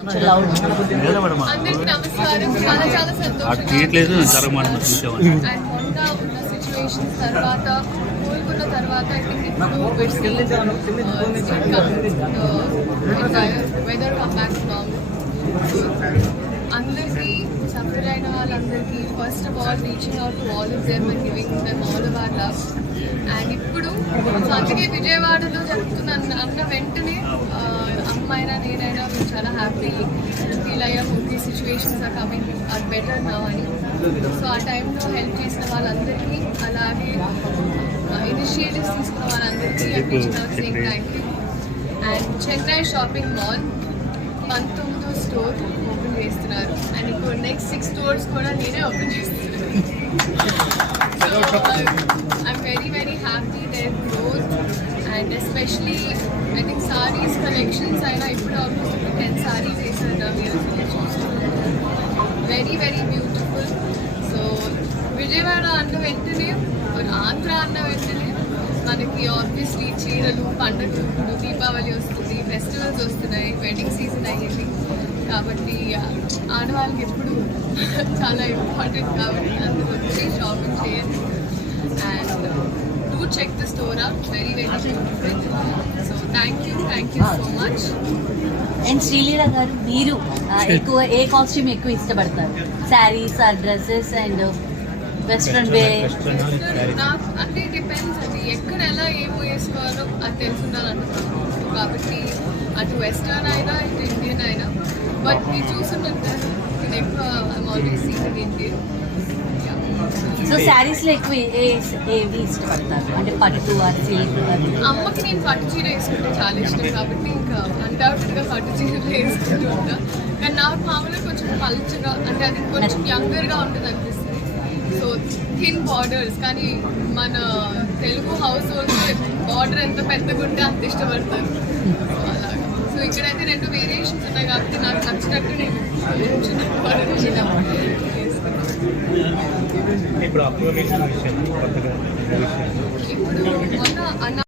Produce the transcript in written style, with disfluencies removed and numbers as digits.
అందరికీ నమస్కారం. చాలా చాలా సంతోషంగా మొన్న ఉన్న సిచ్యువేషన్స్ తర్వాత కోలుకున్న తర్వాత వెదర్ కమ్ బ్యాక్ అందరికీ సఫర్ అయిన వాళ్ళందరికీ first of all reaching out to all of them and giving them all of our love. And ఇప్పుడు అందుకే విజయవాడలో జరుగుతున్న అన్న వెంటనే అమ్మాయినా నేనైనా మేము చాలా హ్యాపీ ఫీల్ అయ్యాము. ఈ situations are coming or better now అని. సో ఆ టైంలో హెల్ప్ చేసిన వాళ్ళందరికీ, అలాగే ఇనిషియేటివ్స్ తీసుకున్న వాళ్ళందరికీ same thank you. And Chennai shopping mall 19వ స్టోర్ ఓపెన్ చేస్తున్నారు. అండ్ ఇప్పుడు నెక్స్ట్ 6 స్టోర్స్ కూడా నేనే ఓపెన్ చేస్తున్నాను. So I'm very very happy their growth. And especially I think sarees collections అయినా ఇప్పుడు ఆల్మోస్ట్ 10 సారీస్ వేసాను. Very very beautiful. So Vijayawada అన్న వెంటనే, ఆంధ్ర అన్న వెంటనే మనకి ఆబ్వియస్లీ చీరలు, పండుగలు, ఇప్పుడు దీపావళి వస్తుంది, ఫెస్టివల్స్ వస్తున్నాయి, వెడ్డింగ్ సీజన్ అయ్యింది. కాబట్టి ఆడవాళ్ళకి ఎప్పుడు చాలా ఇంపార్టెంట్. కాబట్టి అందరూ వచ్చి షాపింగ్ చేయండి. And do check the store out, very very beautiful. So thank you so much. And Sreeleela garu, మీరు ఎక్కువ ఏ కాస్ట్యూమ్ ఎక్కువ ఇష్టపడతారు? Saris, dresses and western way? నాకు అంటే డిపెండ్స్ అండి, ఎక్కడ ఎలా ఏమో వేసుకోవాలో అది తెలుసుండాలనుకుంటున్నాను. కాబట్టి అటు వెస్టర్న్ అయినా ఇటు ఇండియన్ అయినా, బట్ మీరు చూస్తుంటారు నేను ఎక్కువ I'm always seeing Indian. So శారీస్లో ఎక్కువ ఏవి ఇష్టపడతారు? అంటే పట్టు, సిల్క్? అమ్మకి నేను పట్టు చీర వేసుకుంటే చాలా ఇష్టం కాబట్టి ఇంకా అన్డౌటెడ్గా పట్టు చీరలు వేసుకుంటూ ఉంటా. కానీ నాకు మామూలుగా కొంచెం పల్చగా, అంటే అది కొంచెం యంగర్గా ఉంటుంది అనిపిస్తుంది. సో థిన్ బార్డర్స్, కానీ మన తెలుగు హౌస్ హోల్డ్స్ బార్డర్ ఎంత పెద్దగా ఉంటే అంత ఇష్టపడతారు. అలాగా. సో ఇక్కడైతే 2 వేరియేషన్స్ ఉన్నాయి కాబట్టి నాకు నచ్చినట్టు నేను చిన్న బార్డర్ వేసుకున్నాను. ఇప్పుడు మొన్న అన్న